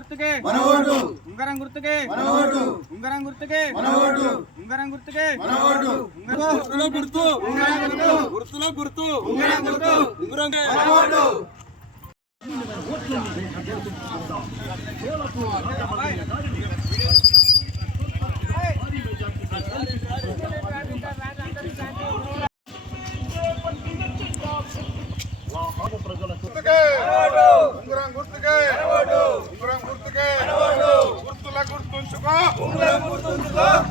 గుర్తుకే ఉంగరం గుర్తుకే ఉంగరం గుర్తుకే ఉంగరం గుర్తుకే గుర్తుల గుర్తు గుర్తుల గుర్తు ఉంగరం గుర్తు ఉంగరం ఉంగరం గుర్తుకే ఉంగరం గుర్తుకే గుర్తుల గుర్తుంచుకో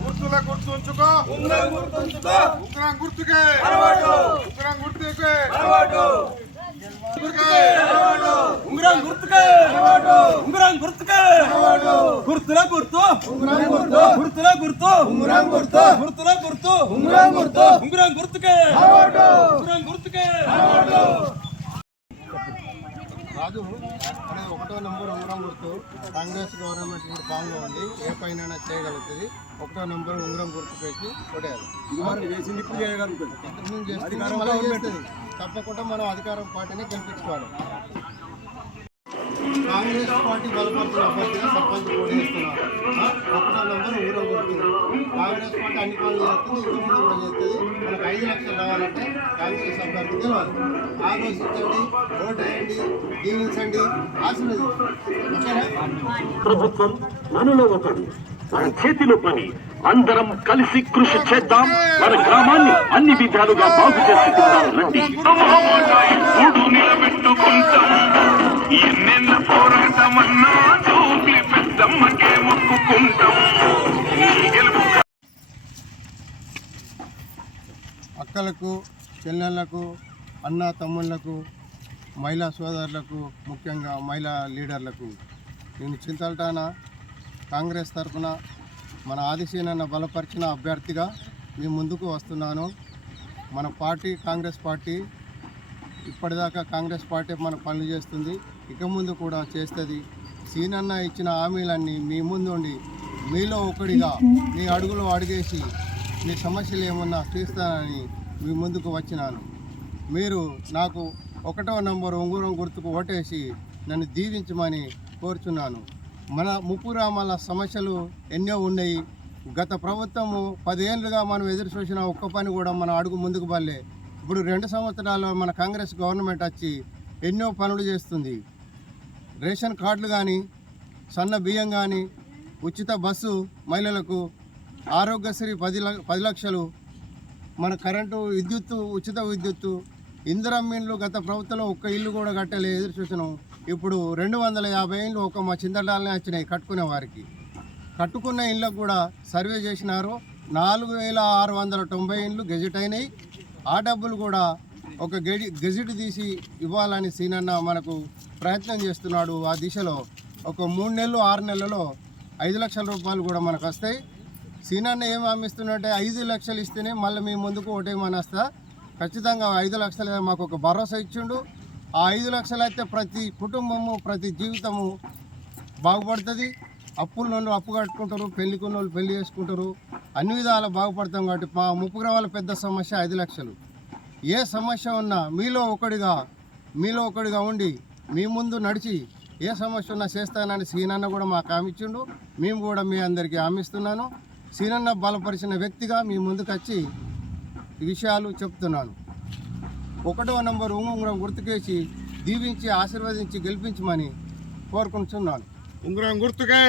గుర్తుల గుర్తుంచుకో ఉంగరం గుర్తుకే ఉంగరం గుర్తుకే ఉంగరం గుర్తుకే ఉంగరం గుర్తుకే గుర్తుల గుర్తు గుర్తుల గుర్తు గుర్తుల గుర్తు ఉంగరం గుర్తుకే ఉంగరం గుర్తుకే రాజు అనేది 1వ నంబర్ ఉంగరం గుర్తు. కాంగ్రెస్ గవర్నమెంట్ కూడా బాగా ఉంది, ఏ పైన చేయగలుగుతుంది. 1వ నంబర్ ఉంగరం గుర్తు పెట్టి కొట్టేయాలి. తప్పకుండా మనం అధికారం పార్టీని గెలిపించుకోవాలి. కాంగ్రెస్ పార్టీ బలపడుతున్న అభ్యర్థిగా సర్పంచ్ పోటీ చేస్తున్నారు. 1వ నంబర్ ఉంగరం గుర్తు. కాంగ్రెస్ పార్టీ అన్ని పనులు చేస్తుంది, ఇంటి ముందు కూడా చేస్తుంది. మనకు 5 లక్షలు రావాలంటే కాంగ్రెస్ అభ్యర్థి గెలవాలి. ఆలోచించండి, ఓటు వేయండి, దీవించండి, ఆశీర్వదించండి. ప్రభుత్వం మనలో ఒకడు, మన చేతిలో పని. అందరం కలిసి కృషి చేద్దాం, మన గ్రామాన్ని అన్ని విధాలుగా బాగు చేసుకుందాం. రండి. ఎన్నెన్న పోరాటమన్నా చూపి పెద్దమ్మకే మొక్కుకుంటాం. అక్కలకు, చెల్లెళ్లకు, అన్న తమ్ముళ్లకు, మహిళా సోదరులకు, ముఖ్యంగా మహిళా లీడర్లకు నేను చింతల్టాన కాంగ్రెస్ తరఫున మన ఆదిశీనన్న బలపరిచిన అభ్యర్థిగా మీ ముందుకు వస్తున్నాను. మన పార్టీ కాంగ్రెస్ పార్టీ ఇప్పటిదాకా కాంగ్రెస్ పార్టీ మన పనులు చేస్తుంది, ఇక ముందు కూడా చేస్తుంది. సీనన్న ఇచ్చిన హామీలన్నీ మీ ముందు ఉండి మీలో ఒకడిగా మీ అడుగులో అడిగేసి మీ సమస్యలు ఏమన్నా తీస్తానని మీ ముందుకు వచ్చినాను. మీరు నాకు 1వ నంబర్ ఉంగరం గుర్తుకు ఓటేసి నన్ను దీవించమని కోరుచున్నాను. మన ముప్పు గ్రామాల సమస్యలు ఎన్నో ఉన్నాయి. గత ప్రభుత్వము 10 ఏళ్ళుగా మనం ఎదురు చూసిన ఒక్క పని కూడా మన అడుగు ముందుకు బల్లే. ఇప్పుడు 2 సంవత్సరాల్లో మన కాంగ్రెస్ గవర్నమెంట్ వచ్చి ఎన్నో పనులు చేస్తుంది. రేషన్ కార్డులు కానీ, సన్న బియ్యం కానీ, ఉచిత బస్సు మహిళలకు, ఆరోగ్యశ్రీ 10 లక్షలు, మన కరెంటు విద్యుత్తు, ఉచిత విద్యుత్తు, ఇందిరమ్మ ఇళ్ళు గత ప్రభుత్వంలో ఒక్క ఇల్లు కూడా కట్టలే, ఎదురు చూసినాం. ఇప్పుడు 250 ఇళ్ళు ఒక మా చింతడాలనే వచ్చినాయి కట్టుకునే వారికి. కట్టుకున్న ఇళ్ళకు కూడా సర్వే చేసినారు. 4690 ఇళ్ళు గెజిట్ అయినాయి. ఆ డబ్బులు కూడా ఒక గెజిట్ తీసి ఇవ్వాలని సీనన్న మనకు ప్రయత్నం చేస్తున్నాడు. ఆ దిశలో ఒక 3 నెలలు 6 నెలలలో 5 లక్షల రూపాయలు కూడా మనకు వస్తాయి. సీనన్న ఏం హామీస్తున్నట్టే 5 లక్షలు ఇస్తేనే మళ్ళీ మీ ముందుకు ఓటేమని వస్తా. ఖచ్చితంగా 5 లక్షలు మాకు ఒక భరోసా ఇచ్చిండు. ఆ 5 లక్షలు అయితే ప్రతి కుటుంబము, ప్రతి జీవితము బాగుపడుతుంది. అప్పులు అప్పు కట్టుకుంటారు, పెళ్లికున్న వాళ్ళు పెళ్లి చేసుకుంటారు, అన్ని విధాలు బాగుపడతాం. కాబట్టి మా ముప్పు గ్రామాల పెద్ద సమస్య 5 లక్షలు. ఏ సమస్య ఉన్నా మీలో ఒకడిగా ఉండి మీ ముందు నడిచి ఏ సమస్య ఉన్నా చేస్తానని సీనన్న కూడా మాకు హామీ ఇచ్చిండు. మేము కూడా మీ అందరికీ హామీ ఇస్తున్నాను. సీనన్న బలపరిచిన వ్యక్తిగా మీ ముందుకు వచ్చి ఈ విషయాలు చెప్తున్నాను. 1వ నంబర్ ఉంగరం గుర్తుకేసి దీవించి ఆశీర్వదించి గెలిపించమని కోరుకుంటున్నాను. ఉంగరం గుర్తుకే